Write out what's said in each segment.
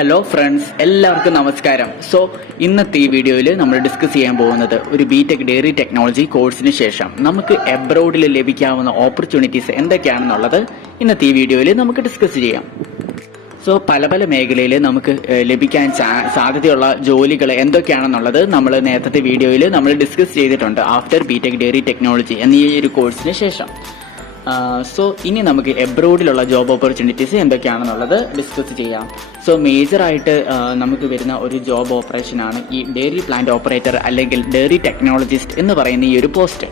Hello friends, എല്ലാവർക്കും നമസ്കാരം. ഇന്നത്തെ ഈ വീഡിയോയിൽ നമ്മൾ ഡിസ്കസ് ചെയ്യാൻ പോകുന്നത് ഒരു ബിടെക് ഡയറി ടെക്നോളജി കോഴ്സിന് ശേഷം നമുക്ക് എബ്രോഡിൽ ലഭിക്കാവുന്ന ഓപ്പർച്യൂണിറ്റീസ് എന്തൊക്കെയാണെന്നുള്ളത് ഇന്നത്തെ ഈ വീഡിയോയിൽ നമുക്ക് ഡിസ്കസ് ചെയ്യാം. പല പല മേഖലയിൽ നമുക്ക് ലഭിക്കാൻ സാധ്യതയുള്ള ജോലികൾ എന്തൊക്കെയാണെന്നുള്ളത് നമ്മൾ നേരത്തെ വീഡിയോയിൽ നമ്മൾ ഡിസ്കസ് ചെയ്തിട്ടുണ്ട്. ആഫ്റ്റർ ബിടെക് ഡയറി ടെക്നോളജി എന്ന ഈ ഒരു കോഴ്സിന് ശേഷം ഇനി നമുക്ക് എബ്രോഡിലുള്ള ജോബ് ഓപ്പർച്യൂണിറ്റീസ് എന്തൊക്കെയാണെന്നുള്ളത് ഡിസ്കസ് ചെയ്യാം. മേജറായിട്ട് നമുക്ക് വരുന്ന ഒരു ജോബ് ഓപ്പറേഷനാണ് ഈ ഡയറി പ്ലാന്റ് ഓപ്പറേറ്റർ അല്ലെങ്കിൽ ഡയറി ടെക്നോളജിസ്റ്റ് എന്ന് പറയുന്ന ഈ ഒരു പോസ്റ്റ്.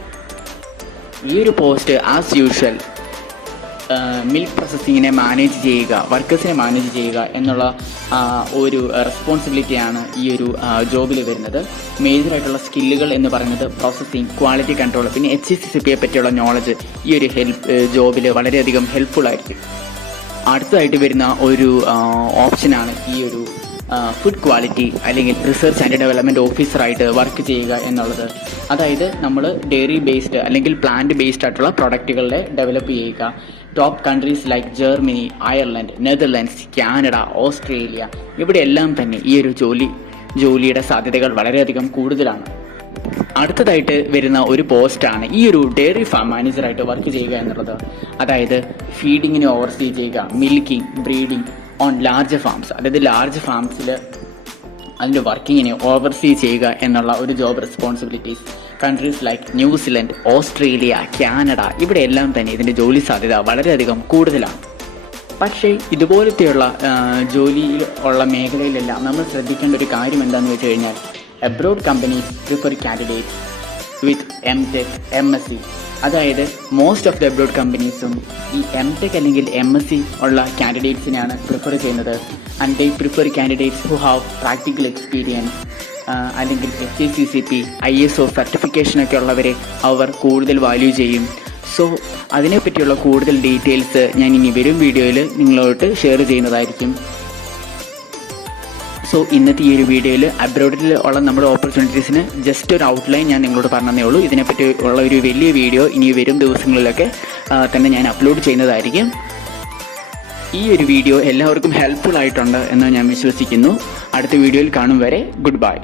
ഈ ഒരു പോസ്റ്റ് ആസ് യൂഷ്വൽ മിൽക്ക് പ്രോസസ്സിങ്ങിനെ മാനേജ് ചെയ്യുക, വർക്കേഴ്സിനെ മാനേജ് ചെയ്യുക എന്നുള്ള ഒരു റെസ്പോൺസിബിലിറ്റിയാണ് ഈ ഒരു ജോബിൽ വരുന്നത്. മേജറായിട്ടുള്ള സ്കില്ലുകൾ എന്ന് പറയുന്നത് പ്രോസസ്സിങ്, ക്വാളിറ്റി കൺട്രോൾ, പിന്നെ HACCP പറ്റിയുള്ള നോളജ് ഈ ഒരു ജോബിൽ വളരെയധികം ഹെൽപ്ഫുൾ ആയിരിക്കും. അടുത്തതായിട്ട് വരുന്ന ഒരു ഓപ്ഷനാണ് ഈ ഒരു ഫുഡ് ക്വാളിറ്റി അല്ലെങ്കിൽ റിസർച്ച് ആൻഡ് ഡെവലപ്മെൻറ്റ് ഓഫീസറായിട്ട് വർക്ക് ചെയ്യുക എന്നുള്ളത്. അതായത് നമ്മൾ ഡയറി ബേസ്ഡ് അല്ലെങ്കിൽ പ്ലാന്റ് ബേസ്ഡ് ആയിട്ടുള്ള പ്രൊഡക്റ്റുകളെ ഡെവലപ്പ് ചെയ്യുക. Top countries like Germany, Ireland, Netherlands, Canada, Australia ഇവിടെയെല്ലാം തന്നെ ഈ ഒരു ജോലിയുടെ സാധ്യതകൾ വളരെയധികം കൂടുതലാണ്. അടുത്തതായിട്ട് വരുന്ന ഒരു പോസ്റ്റാണ് ഈ ഒരു ഡയറി ഫാം മാനേജറായിട്ട് വർക്ക് ചെയ്യുക എന്നുള്ളത്. അതായത് ഫീഡിങ്ങിനെ ഓവർസീ ചെയ്യുക, milking, breeding on large farms, അതായത് ലാർജ് ഫാംസിൽ അതിൻ്റെ വർക്കിങ്ങിനെ ഓവർസീ ചെയ്യുക എന്നുള്ള ഒരു job responsibilities. Countries like New Zealand, Australia, Canada ഇവിടെയെല്ലാം തന്നെ ഇതിൻ്റെ ജോലി സാധ്യത വളരെയധികം കൂടുതലാണ്. പക്ഷേ ഇതുപോലത്തെയുള്ള ജോലിയിൽ ഉള്ള മേഖലയിലെല്ലാം നമ്മൾ ശ്രദ്ധിക്കേണ്ട ഒരു കാര്യം എന്താണെന്ന് വെച്ച് കഴിഞ്ഞാൽ എബ്രോഡ് കമ്പനീസ് പ്രിഫർ കാൻഡിഡേറ്റ്സ് വിത്ത് MTech, MSc. അതായത് മോസ്റ്റ് ഓഫ് ദ എബ്രോഡ് കമ്പനീസും ഈ MTech അല്ലെങ്കിൽ MSc ഉള്ള കാൻഡിഡേറ്റ്സിനെയാണ് പ്രിഫർ ചെയ്യുന്നത്. And they prefer candidates who have practical experience അല്ലെങ്കിൽ HACCP, ISO സർട്ടിഫിക്കേഷനൊക്കെ ഉള്ളവരെ അവർ കൂടുതൽ വാല്യൂ ചെയ്യും. അതിനെപ്പറ്റിയുള്ള കൂടുതൽ ഡീറ്റെയിൽസ് ഞാൻ ഇനി വരും വീഡിയോയിൽ നിങ്ങളോട്ട് ഷെയർ ചെയ്യുന്നതായിരിക്കും. ഇന്നത്തെ ഈ ഒരു വീഡിയോയിൽ അബ്രോഡിൽ ഉള്ള നമ്മുടെ ഓപ്പർച്യൂണിറ്റീസിന് ജസ്റ്റ് ഒരു ഔട്ട്ലൈൻ ഞാൻ നിങ്ങളോട് പറഞ്ഞതേ ഉള്ളൂ. ഇതിനെപ്പറ്റി ഉള്ള ഒരു വലിയ വീഡിയോ ഇനി വരും ദിവസങ്ങളിലൊക്കെ തന്നെ ഞാൻ അപ്ലോഡ് ചെയ്യുന്നതായിരിക്കും. ഈ ഒരു വീഡിയോ എല്ലാവർക്കും ഹെൽപ്ഫുൾ ആയിട്ടുണ്ട് എന്ന് ഞാൻ വിശ്വസിക്കുന്നു. അടുത്ത വീഡിയോയിൽ കാണും വരെ ഗുഡ് ബൈ.